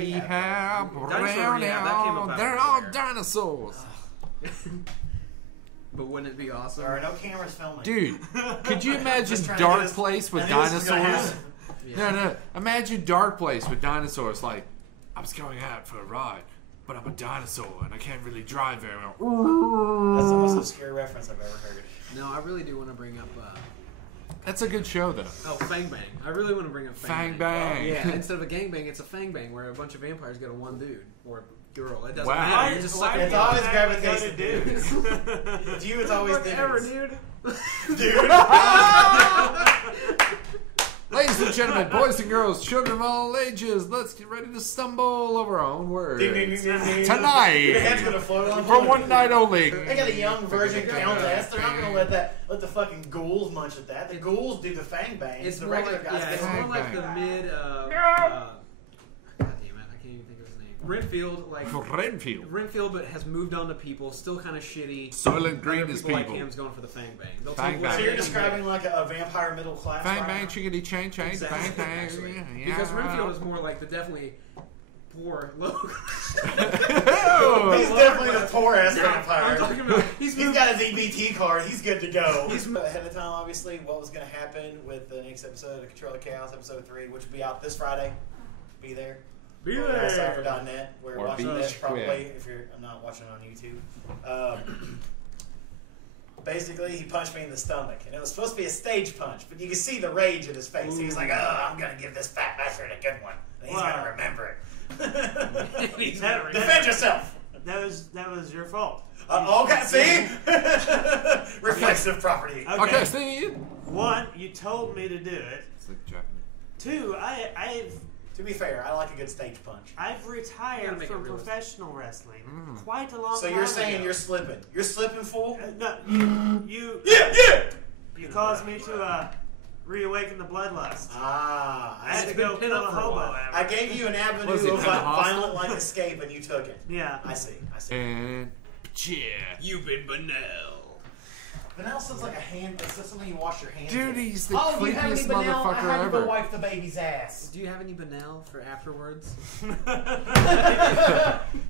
rehab. Dinosaur Rehab, that came up out They're of all nowhere. dinosaurs. But wouldn't it be awesome? There are no cameras filming. Dude, could you imagine Just trying to Dark get us- Place with I knew this was gonna dinosaurs? happen. Yeah. No. Imagine Dark Place with dinosaurs. Like, I was going out for a ride, but I'm a dinosaur and I can't really drive very well. That's the most obscure reference I've ever heard. No, I really do want to bring up. That's a good show, though. Oh, Fang Bang. I really want to bring up Fang Fang Bang. Oh, yeah, instead of a gangbang, it's a Fang Bang where a bunch of vampires go to one dude or girl. It doesn't Wow. matter. You're just sucking It's it. always Go gravitates to to dudes. With you, it's always Whatever, dudes. dude. Dude. Ladies and gentlemen, boys and girls, children of all ages, let's get ready to stumble over our own words. Ding, ding, ding, ding, ding. Tonight, Your head's gonna float on. for one night only. They got a young virgin countess. They're not gonna let the fucking ghouls munch at that. The ghouls do the fang bangs. It's the more regular like, guys yeah, get it's the more like the Bang. mid. God damn it, I can't even think of his name. Renfield, like Renfield. Renfield, but has moved on to people. Still kind of shitty. Soylent Green Other is people like people. him's going for the Fang Bang. They'll Fang take Bang. So what you're they can describing get. like a vampire middle class. Bang, right bang, now? chickadee, chain, chain, Exactly, bang, bang. actually. Yeah. Because Renfield is more like the definitely poor low. He's definitely the poor ass I'm vampire. talking about He's got his EBT card. He's good to go. He's ahead of time, obviously, what was going to happen with the next episode of Control of Chaos, episode 3, which will be out this Friday. Be there. Be Or there. Cypher.net. We're Or watching be this square. probably if you're. I'm not watching it on YouTube. Basically, he punched me in the stomach, and it was supposed to be a stage punch, but you can see the rage in his face. He was like, "Oh, I'm gonna give this fat bastard a good one, and he's gonna remember it." He's That- never- Defend yourself. That was your fault. Okay, see? Reflexive property. Okay, Steve. One, you told me to do it. It's like Japanese. Two, To be fair, I like a good stage punch. I've Gotta retired make it from realistic. professional wrestling quite a long So time you're saying ago. you're slipping? You're slipping, fool? No, you Yeah. caused me to reawaken the bloodlust. Ah, I had to It's go been kill pent a up for a hobo. while. I gave you an avenue Was it of Pentecostal? violent like escape, and you took it. Yeah. I see. And yeah. You've been Benel. Vanilla sounds like a hand. It's something you wash your hands Dude, with. he's the do you have any creepiest Benel? I motherfucker had to go ever. wipe the baby's ass. Do you have any Benel for afterwards?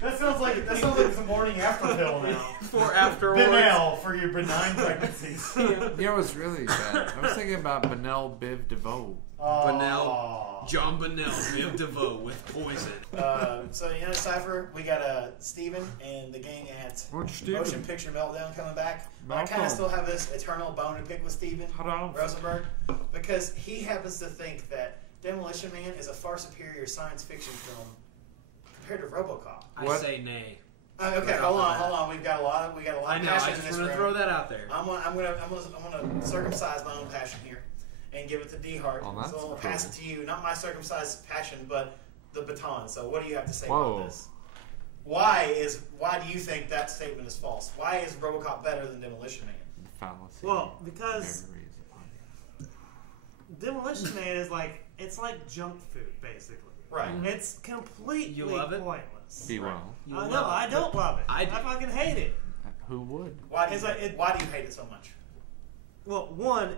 that sounds like the morning after pill now. For afterwards. Benel for your benign pregnancies. You know what's really bad? I was thinking about Benel Biv DeVoe. Benel. John Benel, Viv DeVoe with poison. So Unitedcypher, we got Steven and the gang at Where's Steven? Motion Picture Meltdown coming back. But I kind Malcolm. of still have this eternal bone to pick with Steven Hello. Rosenberg because he happens to think that Demolition Man is a far superior science fiction film compared to Robocop. What? I say nay. Okay, Right hold off the on. We've got a lot of I know, passion I in just this want to room. throw that out there. I'm gonna circumcise my own passion here and give it to D Hart. Oh, that's So I'm gonna cool. pass it to you, not my circumcised passion, but the baton. So what do you have to say Whoa. about this? Why do you think that statement is false? Why is RoboCop better than Demolition Man? Fallacy. Well, because Memories upon Demolition Man is like junk food basically. Right. It's completely You love it? pointless. Be well. You No, love I it. don't love it. I I do. fucking hate it. Who would? Why do It's you, like it- why do you hate it so much? Well, one,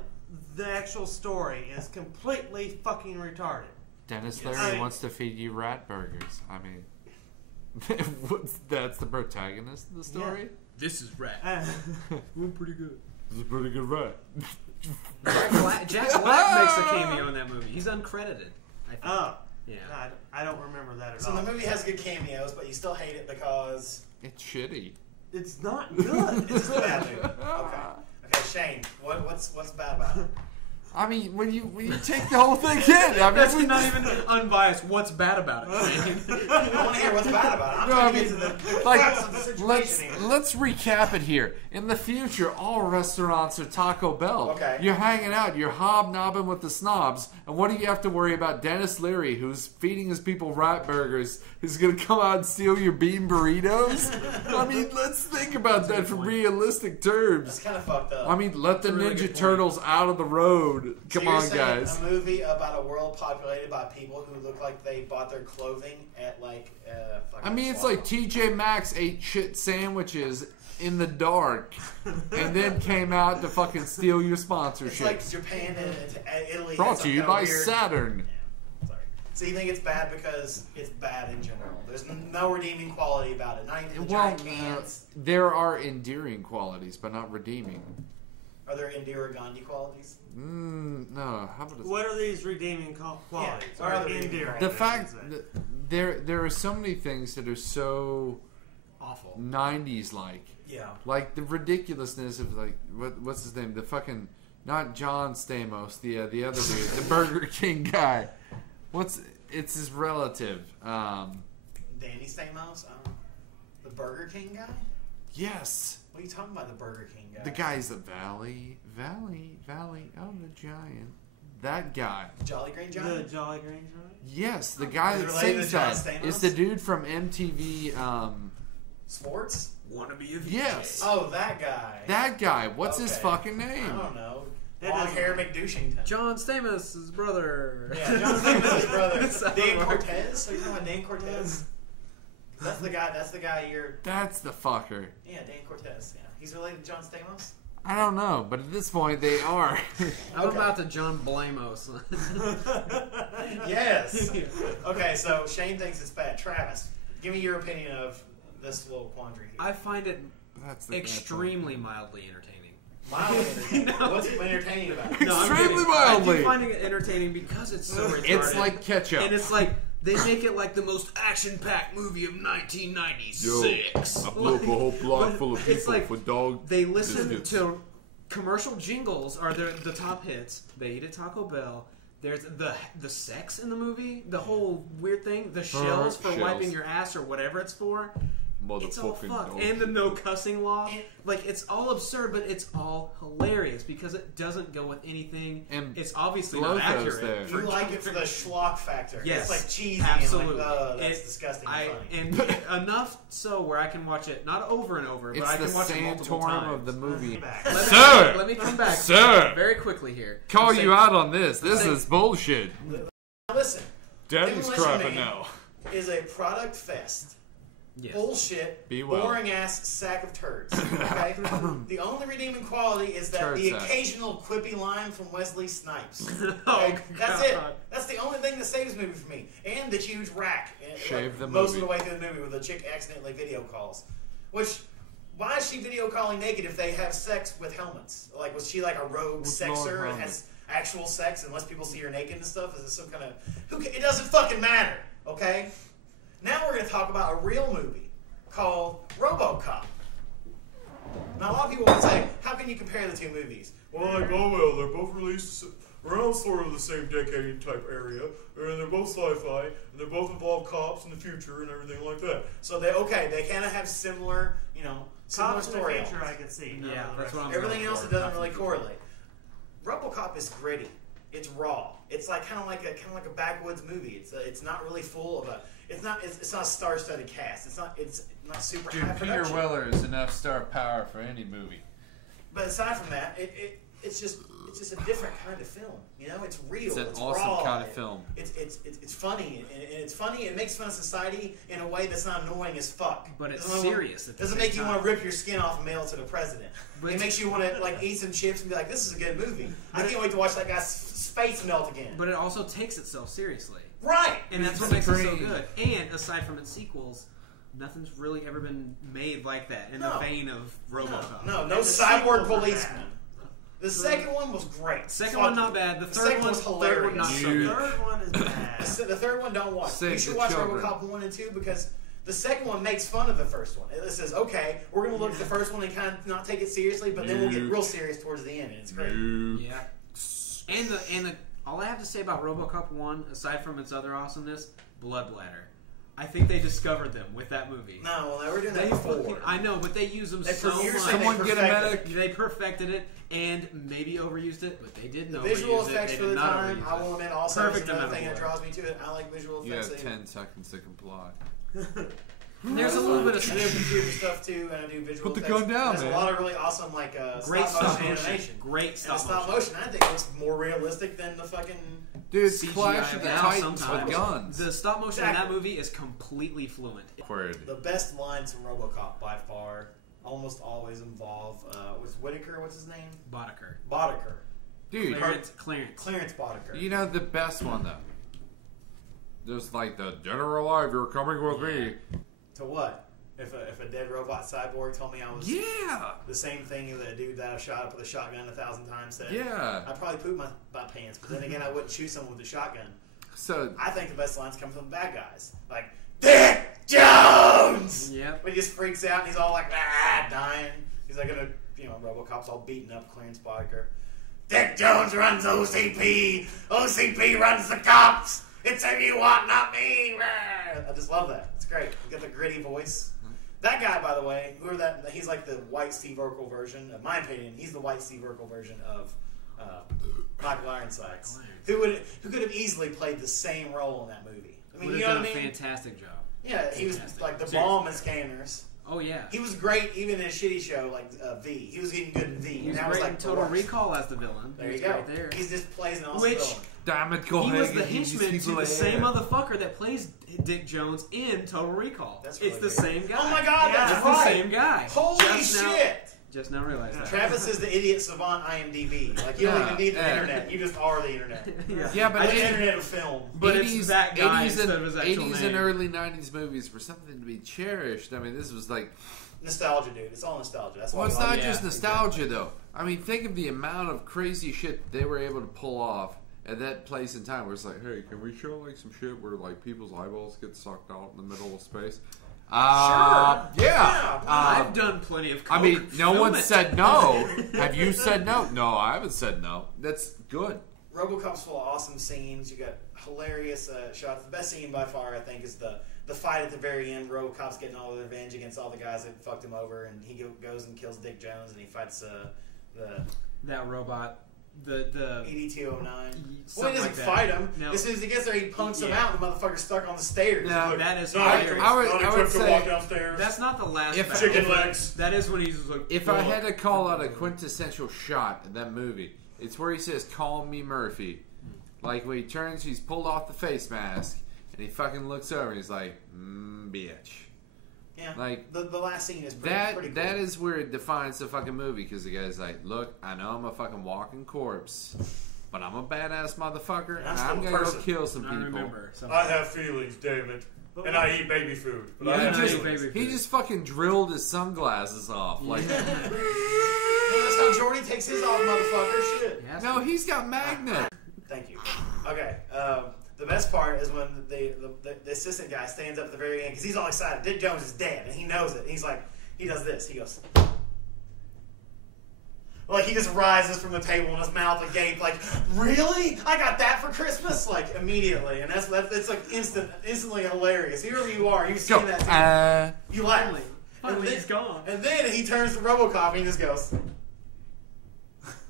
the actual story is completely fucking retarded. Dennis Yes. Leary wants to feed you rat burgers. I mean, that's the protagonist of the story? This is rat. We're pretty good. This is a pretty good rat. Jack Black makes a cameo in that movie. He's uncredited, I think. Oh, Yeah. no, I don't remember that at So all. the movie has good cameos, but you still hate it because It's shitty. It's not good. it's a bad movie. Okay, Shane, what's bad about it? I mean, when you take the whole thing in, I mean, That's not even unbiased. What's bad about it? I want to hear what's bad about it. I'm No, trying I to get mean, to the like, crux of the situation here. let's recap it here. In the future, all restaurants are Taco Bell. Okay. You're hanging out, you're hobnobbing with the snobs, and what do you have to worry about? Dennis Leary, who's feeding his people rat burgers, is going to come out and steal your bean burritos? I mean, let's think about that from realistic terms. That's kind of fucked up. I mean, let the That's a really Ninja good point. Turtles out of the road. So Come you're on, saying guys. A movie about a world populated by people who look like they bought their clothing at like. I mean, it's like TJ Maxx ate shit sandwiches in the dark and then came out to fucking steal your It's sponsorship. like Japan and Italy. Brought had to some you kinda by weird- Saturn. Sorry. So you think it's bad because it's bad in general? There's no redeeming quality about it. Not even the Well, giant cans. there are endearing qualities, but not redeeming. Are there Indira Gandhi qualities? No. How about What are these redeeming qualities? Yeah, what are the endearing? the I fact should say. that there are so many things that are so Awful. 90s like the ridiculousness of like what's his name, the fucking not John Stamos, the other dude, the Burger King guy. It's his relative. Danny Stamos? The Burger King guy? Yes. What are you talking about, the Burger King guy? The guy's the Valley of the Giant. That guy. Jolly Green Giant? The Jolly Green Giant? Yes, the guy Is it that related sings to John that. Stamos? It's the dude from MTV. Sports? Wanna be a VJ. Yes. Oh, that guy. That guy. What's his Okay. fucking I name? don't know. That Long doesn't hair matter. McDouchington. John Stamos' brother. Yeah, John Stamos' brother. That's how Dan it works. Cortez? Are you talking about Dan Cortez? That's the guy you're... That's the fucker. Yeah, Dan Cortez. Yeah. He's related to John Stamos? I don't know, but at this point they are. How about the John Blamos? Yes. Okay, so Shane thinks it's bad. Travis, give me your opinion of this little quandary here. I find it That's the extremely mildly entertaining. Mildly entertaining. No. What's entertaining about it? No, I'm Extremely kidding. mildly. I do find it entertaining because it's so retarded. It's like ketchup. And it's like, they make it like the most action-packed movie of 1996. I blew up a whole block full of It's people like for dog. they listen biscuits. to commercial jingles are the top hits. They eat at Taco Bell. There's the sex in the movie, the whole weird thing, the shells for shells. wiping your ass or whatever it's for. It's all Motherfucking fucked. dog. And the no cussing law. And- Like, it's all absurd, but it's all hilarious because it doesn't go with anything. And It's obviously not Blofeld accurate. there. You like it for the schlock factor. Yes, It's like cheesy absolutely. and like, that's It- disgusting and funny. And enough so where I can watch it not over and over, but It's I the can watch it multiple Santorum times. of the movie. Back. Let me come back Sir! very quickly here. Call I'm you saying- out on this. This saying- is bullshit. Listen, Daddy's Demolition crapping Man now. is a product fest. Yes. Bullshit, Be well. boring ass sack of turds. Okay? The only redeeming quality is that Turd the sack. occasional quippy line from Wesley Snipes. Oh, Okay? That's it. God. That's the only thing that saves the movie for me. And the huge rack. Shave the most movie. of the way through the movie where the chick accidentally video calls. Which, why is she video calling naked if they have sex with helmets? Like, was she like a rogue What's wrong with sexer and helmets? has actual sex unless people see her naked and stuff? Is this some kind of... It doesn't fucking matter, okay? Now we're going to talk about a real movie called Robocop. Now, a lot of people would say, how can you compare the two movies? Well, like, oh, well, they're both released around sort of the same decade type area, and they're both sci-fi, and they both involve cops in the future and everything like that. So, they kind of have similar, similar Cops in the story future, I elements. can see. Yeah, that's what I'm Everything going else, for. it doesn't really correlate. RoboCop is gritty. It's raw. It's like kind of like a backwoods movie. It's not really full of a. It's not a star-studded cast. It's not super Dude, high Peter production. Weller is enough star power for any movie. But aside from that, it's just a different kind of film. It's real. It's an it's awesome raw. kind of film. It's funny and it's funny. It makes fun of society in a way that's not annoying as fuck. But it's Doesn't serious at the Doesn't same make you time. want to rip your skin off and mail it to the president. But It makes you want to eat some chips and be like, "This is a good movie." I can't wait to watch that guy's face melt again. But it also takes itself seriously. Right. And that's what makes it so good. And aside from its sequels, nothing's really ever been made like that in the No. vein of RoboCop. No And the cyborg sequels are policeman. bad. The second one was great. Second Fuck one you. not bad. The third second one was third hilarious. one not so Dude. The good. third one is bad. So the third one, don't watch. Save You should the watch children. RoboCop 1 and 2 because the second one makes fun of the first one. It says, okay, we're going to look at the first one and kind of not take it seriously, but then we'll get real serious towards the end, and it's great. Yeah. And the all I have to say about RoboCop 1, aside from its other awesomeness, blood bladder. I think they discovered them with that movie. No, well, they were doing that They before. fucking, I know, but they use them They so you're much. saying they Someone get a perfected medic. They perfected it and maybe overused it, but they didn't The overuse visual it. effects They for did the not time, overuse I it. will admit, also Perfect is another amount thing of that work. draws me to it. I like visual You effects. have 10 seconds to comply. And there's a little bit of I do computer stuff too, and I do visual Put the effects. gun down, There's man. a lot of really awesome great stop motion animation. Great And stop the stop motion. motion, I think, looks more realistic than the fucking. Dude, it's CGI Clash of the now Titans sometimes. with guns. The stop motion in that Exactly. movie is completely fluent. Awkward. The best lines from RoboCop by far almost always involve was Whitaker. What's his name? Boddicker. Boddicker. Dude, Clarence. Clarence Boddicker. you know the best one though? Just like the dead or alive, you're coming with me. To what? If a dead robot cyborg told me I was the same thing that a dude that I shot up with a shotgun 1,000 times said, I'd probably poop my pants. But then again, I wouldn't shoot someone with a shotgun. So I think the best lines come from the bad guys. Like, Dick Jones! Yep. But he just freaks out and he's all like, dying. He's like, Robocop's all beaten up, Clarence Boddicker. Dick Jones runs OCP. OCP runs the cops. It's who you want, not me. I just love that. It's great. You get the gritty voice. That guy, by the way, he's like the white Steve Urkel version. In my opinion, he's the white Steve Urkel version of Michael Ironsides. Who could have easily played the same role in that movie. I mean, you know what I mean? Fantastic job. Yeah, he was like the bomb in Scanners. Oh yeah. He was great even in a shitty show like V. He was getting good in V. He was and that great was like in Total Recall as the villain. There you go. go. There. He just plays an awesome villain. damn it, go He ahead. was the henchman to the same motherfucker that plays Dick Jones in Total Recall. That's really it's the great. same guy. Oh my god, that's it's right. the same guy. Holy shit! Just now realized that. Travis is the idiot savant IMDb. Like, you don't even need the internet. You just are the internet. But the internet of film. But it's that guy 80s instead of his actual 80s name. and early 90s movies were something to be cherished. I mean, this was like... Nostalgia, dude. It's all nostalgia. That's why Well, it's we not like just nostalgia, though. I mean, think of the amount of crazy shit they were able to pull off at that place in time where it's like, hey, can we show, like, some shit where, like, people's eyeballs get sucked out in the middle of space? Sure. Yeah. I've done plenty of coke. I mean, no Film one it. said no. Have you said no? No, I haven't said no. That's good. Robocop's full of awesome scenes. You got hilarious shots. The best scene by far, I think, is the fight at the very end. Robocop's getting all the revenge against all the guys that fucked him over, and he goes and kills Dick Jones, and he fights that robot, the ED-209. Well, something he doesn't like that. fight him. No. As soon as he gets there, he punks him out, and the motherfucker's stuck on the stairs. No, Look, that is not hilarious. I would to say- walk downstairs. That's not the last If- battle. Chicken legs. That is when he's like. If I had to call out a quintessential shot in that movie, it's where he says, "Call me Murphy." Like when he turns, he's pulled off the face mask, and he fucking looks over, and he's like, "Bitch." Yeah, Like the last scene is pretty cool. that is where it defines the fucking movie, because the guy's like, "Look, I know I'm a fucking walking corpse, but I'm a badass motherfucker, and I'm I'm still a gonna go person. kill some I people." remember. I have feelings, damn it. And I eat baby food. But I Yeah, have I eat feelings. baby He food. just fucking drilled his sunglasses off. Like, Yeah, that's how Jordy takes his off, motherfucker. Shit. Yes. no, he's got magnet. Thank you. Okay. The best part is when the assistant guy stands up at the very end because he's all excited. Dick Jones is dead, and he knows it. He's like, he does this. He goes, like he just rises from the table and his mouth agape, like, really? I got that for Christmas, like immediately, and that's it's like instantly hilarious. Whoever you are, you've seen that. You laugh. Finally, then, he's gone. And then he turns to Robocop and he just goes,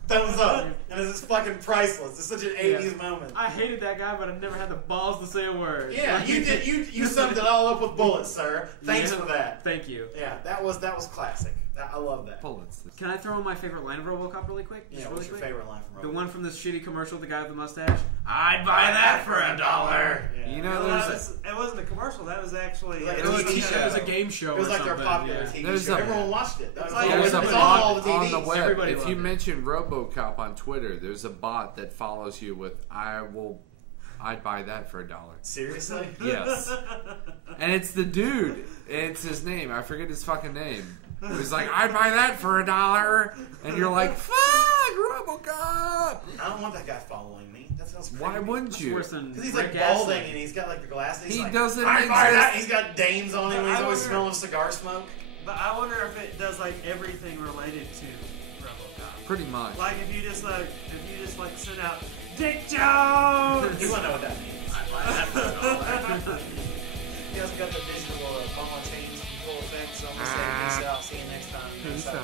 thumbs up, and it's fucking priceless. It's such an '80s moment. I hated that guy, but I never had the balls to say a word. Yeah, you did. You summed it all up with bullets, sir. Thanks Yeah. for that. Thank you. Yeah, that was classic. I love that. Bullets. Can I throw in my favorite line of RoboCop really quick? Yeah, Just what's really your quick? favorite line from The Robocop? one from this shitty commercial, the guy with the mustache. I'd buy that for $1. Yeah. You No, know, it wasn't a commercial. That was actually. Like It was, TV show. it was a game show. It was or like their something, popular yeah. TV There's show. a- Everyone watched it. That was like- all- There's it's a on bot all the on TVs. the web. Everybody If you loved it. mention RoboCop on Twitter, there's a bot that follows you with I'd buy that for $1. Seriously? Yes. And it's the dude. It's his name. I forget his fucking name. He's like, I'd buy that for $1. And you're like, fuck, RoboCop. I don't want that guy following me. That sounds crazy. Why wouldn't That's you? worse than Because he's Rick like balding Astley. and he's got like the glasses. He's He like, doesn't I buy that. exist. He's got dames on him. And he's I always wonder- smelling cigar smoke. But I wonder if it does like everything related to RoboCop. Pretty much. Like if you just send out Dick Jones. You want to know what that means? He hasn't got the digital ball change in full effect, so I'm going to say peace out. See you next time. Peace out.